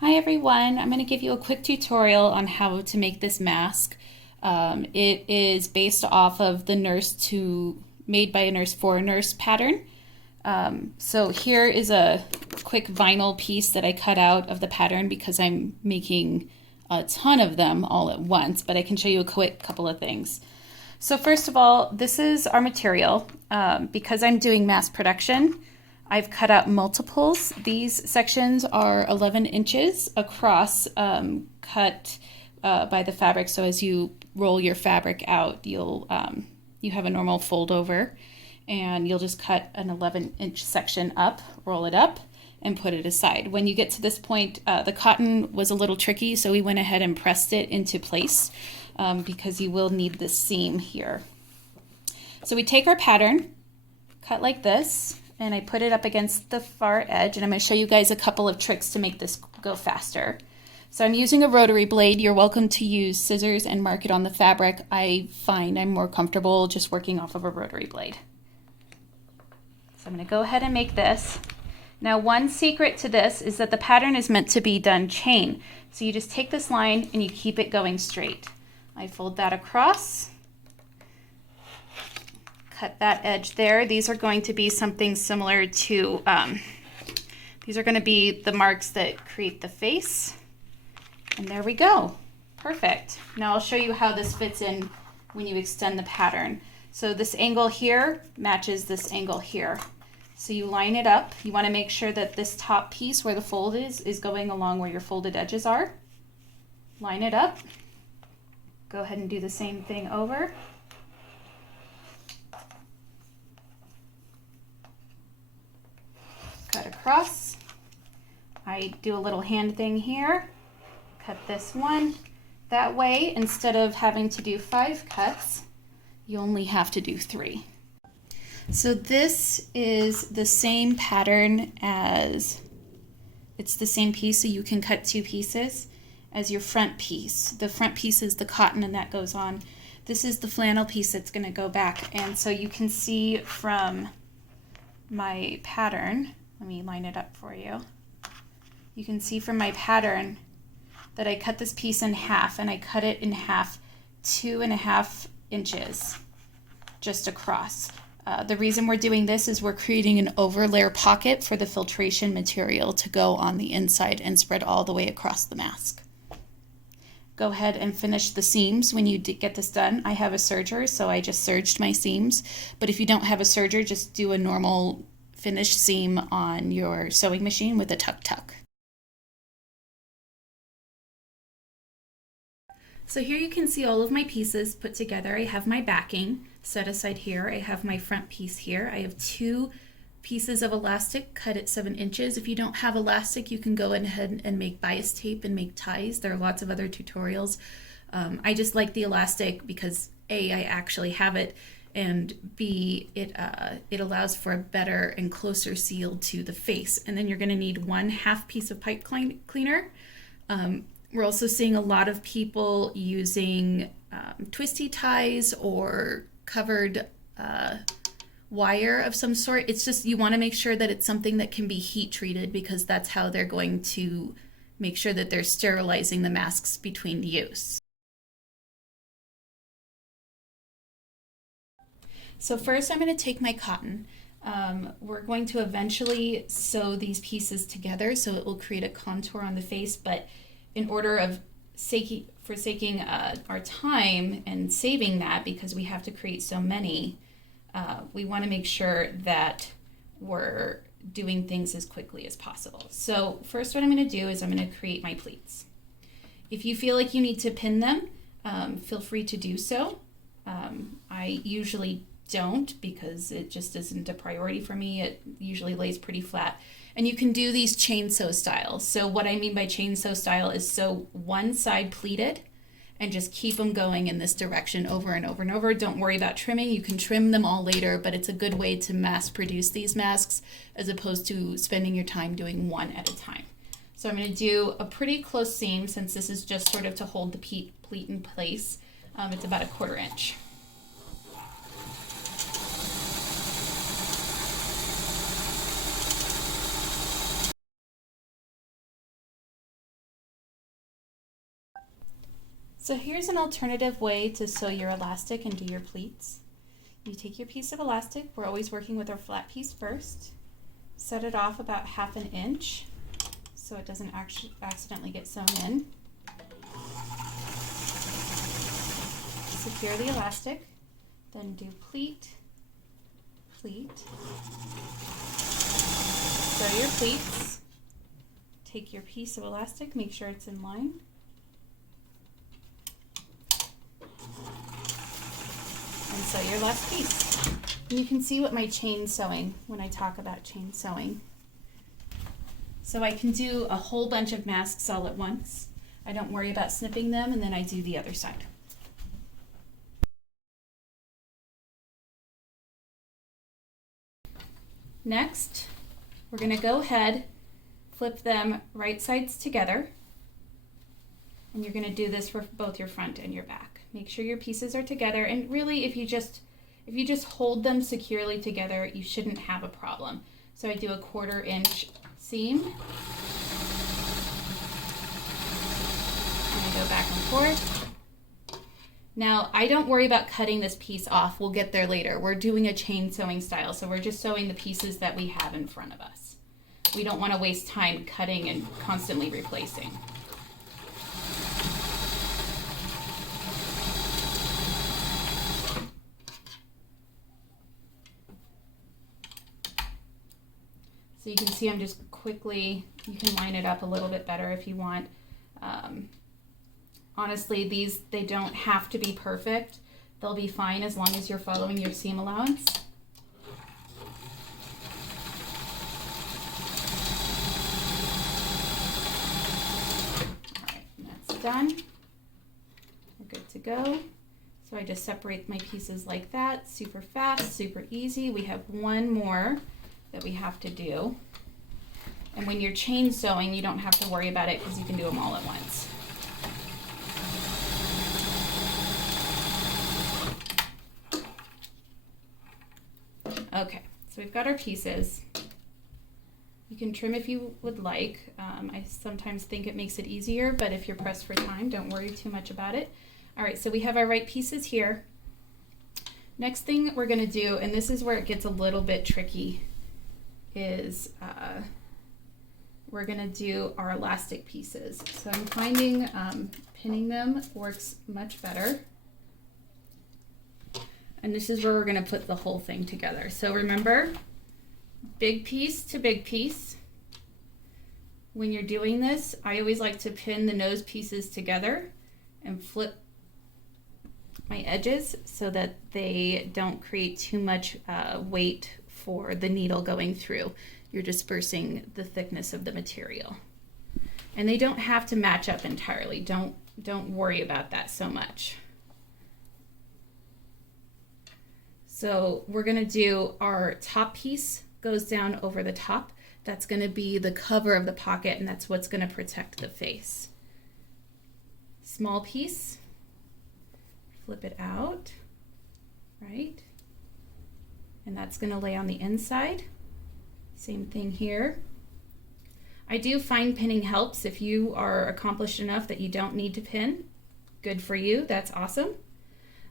Hi everyone, I'm going to give you a quick tutorial on how to make this mask. It is based off of the nurse to made by a nurse for a nurse pattern. So here is a quick vinyl piece that I cut out of the pattern because I'm making a ton of them all at once, but I can show you a quick couple of things. So first of all, this is our material. Because I'm doing mass production, I've cut out multiples. These sections are 11 inches across, cut by the fabric. So as you roll your fabric out, you have a normal fold over, and you'll just cut an 11-inch section up, roll it up, and put it aside. When you get to this point, the cotton was a little tricky, so we went ahead and pressed it into place because you will need this seam here. So we take our pattern, cut like this, and I put it up against the far edge, and I'm going to show you guys a couple of tricks to make this go faster. So I'm using a rotary blade. You're welcome to use scissors and mark it on the fabric. I find I'm more comfortable just working off of a rotary blade. So I'm going to go ahead and make this. Now, one secret to this is that the pattern is meant to be done chain. So you just take this line and you keep it going straight. I fold that across. Cut that edge there. These are going to be something similar to, these are going to be the marks that create the face. And there we go. Perfect. Now I'll show you how this fits in when you extend the pattern. So this angle here matches this angle here. So you line it up. You want to make sure that this top piece where the fold is going along where your folded edges are. Line it up. Go ahead and do the same thing over. Cut across. I do a little hand thing here. Cut this one. That way, instead of having to do 5 cuts, you only have to do 3. So this is the same pattern as, it's the same piece, so you can cut 2 pieces as your front piece. The front piece is the cotton and that goes on. This is the flannel piece that's going to go back. And so you can see from my pattern, let me line it up for you. You can see from my pattern that I cut this piece in half, and I cut it in half 2.5 inches just across. The reason we're doing this is we're creating an overlayer pocket for the filtration material to go on the inside and spread all the way across the mask. Go ahead and finish the seams when you get this done. I have a serger, so I just serged my seams. But if you don't have a serger, just do a normal finished seam on your sewing machine with a tuck. So here you can see all of my pieces put together. I have my backing set aside here. I have my front piece here. I have 2 pieces of elastic cut at 7 inches. If you don't have elastic, you can go ahead and make bias tape and make ties. There are lots of other tutorials. I just like the elastic because A, I actually have it, and B, it allows for a better and closer seal to the face. And then you're going to need 1/2 piece of pipe cleaner. We're also seeing a lot of people using twisty ties or covered wire of some sort. It's just, you want to make sure that it's something that can be heat treated, because that's how they're going to make sure that they're sterilizing the masks between use. So first I'm going to take my cotton. We're going to eventually sew these pieces together so it will create a contour on the face, but in order of forsaking our time and saving that, because we have to create so many, we want to make sure that we're doing things as quickly as possible. So first what I'm going to do is I'm going to create my pleats. If you feel like you need to pin them, feel free to do so. I usually don't, because it just isn't a priority for me. It usually lays pretty flat. And you can do these chain sew style. So what I mean by chain sew style is sew one side pleated and just keep them going in this direction over and over and over. Don't worry about trimming. You can trim them all later, but it's a good way to mass produce these masks as opposed to spending your time doing one at a time. So I'm going to do a pretty close seam, since this is just sort of to hold the pleat in place. It's about 1/4 inch. So here's an alternative way to sew your elastic and do your pleats. You take your piece of elastic, we're always working with our flat piece first, set it off about 1/2 inch so it doesn't actually accidentally get sewn in. Secure the elastic, then do pleat, pleat, sew your pleats, take your piece of elastic, make sure it's in line, and sew your last piece. And you can see what my chain sewing when I talk about chain sewing. So I can do a whole bunch of masks all at once. I don't worry about snipping them, and then I do the other side. Next, we're going to go ahead, flip them right sides together, and you're going to do this for both your front and your back. Make sure your pieces are together, and really if you just hold them securely together, you shouldn't have a problem. So I do a 1/4 inch seam, and I go back and forth. Now, I don't worry about cutting this piece off. We'll get there later. We're doing a chain sewing style, so we're just sewing the pieces that we have in front of us. We don't want to waste time cutting and constantly replacing. So you can see I'm just quickly, you can line it up a little bit better if you want. Honestly, they don't have to be perfect. They'll be fine as long as you're following your seam allowance. All right, that's done. We're good to go. So I just separate my pieces like that, super fast, super easy. We have one more that we have to do. And when you're chain sewing, you don't have to worry about it because you can do them all at once. Okay, so we've got our pieces. You can trim if you would like. I sometimes think it makes it easier, but if you're pressed for time, don't worry too much about it. All right, so we have our right pieces here. Next thing we're gonna do, and this is where it gets a little bit tricky, is we're gonna do our elastic pieces. So I'm finding pinning them works much better. And this is where we're gonna put the whole thing together. So remember, big piece to big piece. When you're doing this, I always like to pin the nose pieces together and flip my edges so that they don't create too much weight for the needle going through. You're dispersing the thickness of the material. And they don't have to match up entirely. Don't worry about that so much. So we're gonna do our top piece goes down over the top. That's gonna be the cover of the pocket, and that's what's gonna protect the face. Small piece, flip it out, right? And that's gonna lay on the inside. Same thing here. I do find pinning helps. If you are accomplished enough that you don't need to pin, good for you, that's awesome.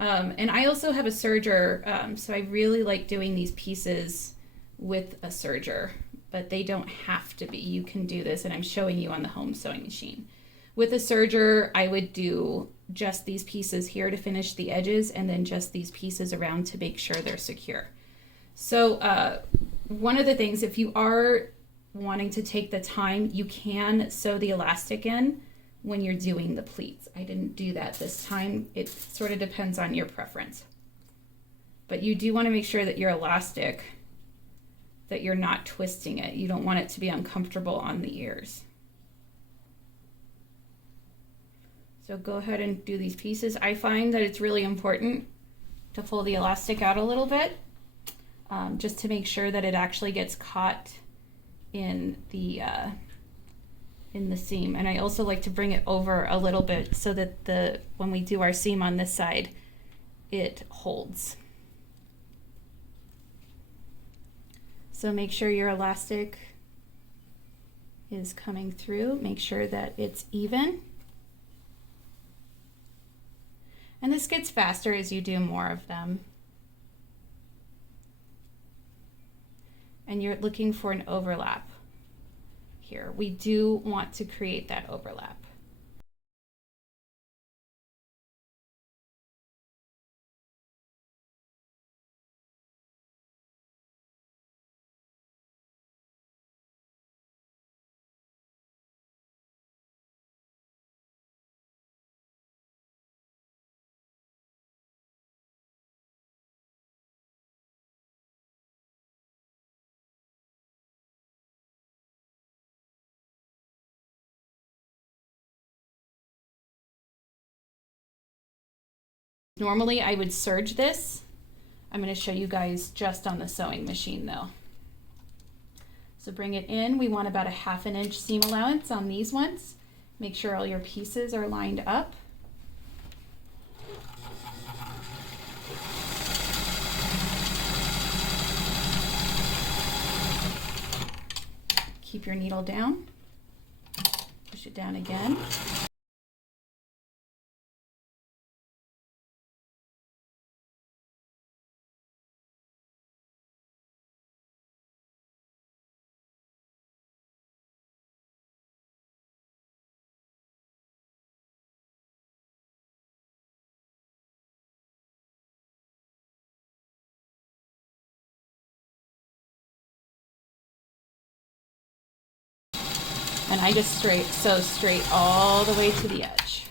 And I also have a serger, so I really like doing these pieces with a serger, but they don't have to be. You can do this, and I'm showing you on the home sewing machine. With a serger, I would do just these pieces here to finish the edges, and then just these pieces around to make sure they're secure. So one of the things, if you are wanting to take the time, you can sew the elastic in when you're doing the pleats. I didn't do that this time. It sort of depends on your preference. But you do want to make sure that your elastic, that you're not twisting it. You don't want it to be uncomfortable on the ears. So go ahead and do these pieces. I find that it's really important to pull the elastic out a little bit, just to make sure that it actually gets caught in the seam. And I also like to bring it over a little bit so that when we do our seam on this side, it holds. So make sure your elastic is coming through. Make sure that it's even. And this gets faster as you do more of them. And you're looking for an overlap here. We do want to create that overlap. Normally I would serge this. I'm going to show you guys just on the sewing machine though. So bring it in. We want about a 1/2 inch seam allowance on these ones. Make sure all your pieces are lined up. Keep your needle down. Push it down again. And I just sew straight all the way to the edge.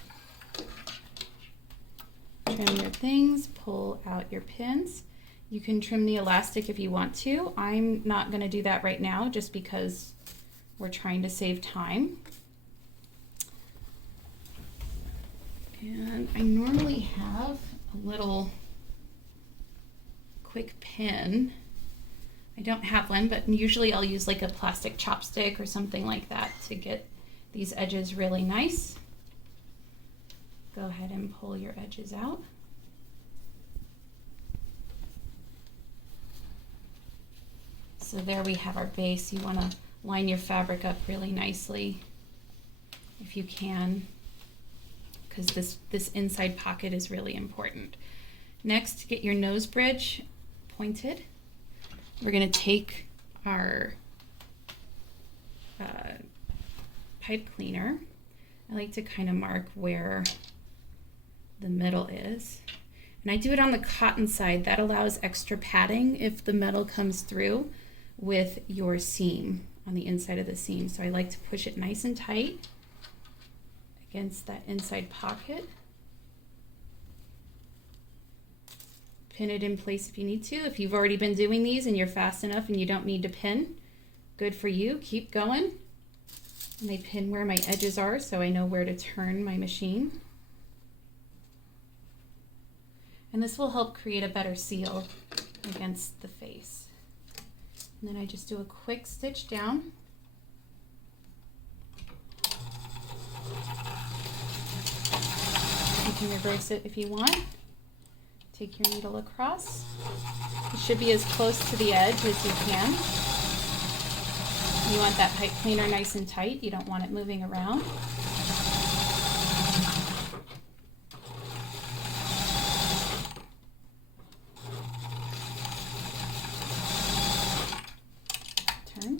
Trim your things, pull out your pins. You can trim the elastic if you want to. I'm not going to do that right now just because we're trying to save time. And I normally have a little quick pin. I don't have one, but usually I'll use like a plastic chopstick or something like that to get these edges really nice. Go ahead and pull your edges out. So there we have our base. You want to line your fabric up really nicely if you can, because this inside pocket is really important. Next, get your nose bridge pointed. We're going to take our pipe cleaner. I like to kind of mark where the middle is. And I do it on the cotton side. That allows extra padding if the metal comes through with your seam on the inside of the seam. So I like to push it nice and tight against that inside pocket. Pin it in place if you need to. If you've already been doing these and you're fast enough and you don't need to pin, good for you. Keep going. And I pin where my edges are so I know where to turn my machine. And this will help create a better seal against the face. And then I just do a quick stitch down. You can reverse it if you want. Take your needle across. It should be as close to the edge as you can. You want that pipe cleaner nice and tight. You don't want it moving around. Turn.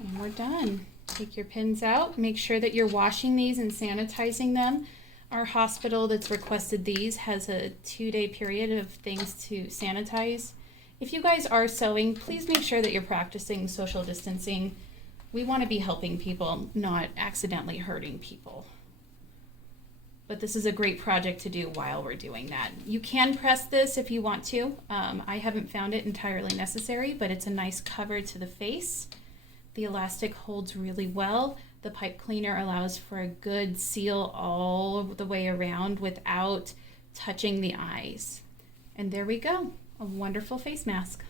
And we're done. Take your pins out. Make sure that you're washing these and sanitizing them. Our hospital that's requested these has a 2-day period of things to sanitize. If you guys are sewing, please make sure that you're practicing social distancing. We want to be helping people, not accidentally hurting people. But this is a great project to do while we're doing that. You can press this if you want to. I haven't found it entirely necessary, but it's a nice cover to the face. The elastic holds really well. The pipe cleaner allows for a good seal all the way around without touching the eyes. And there we go, a wonderful face mask.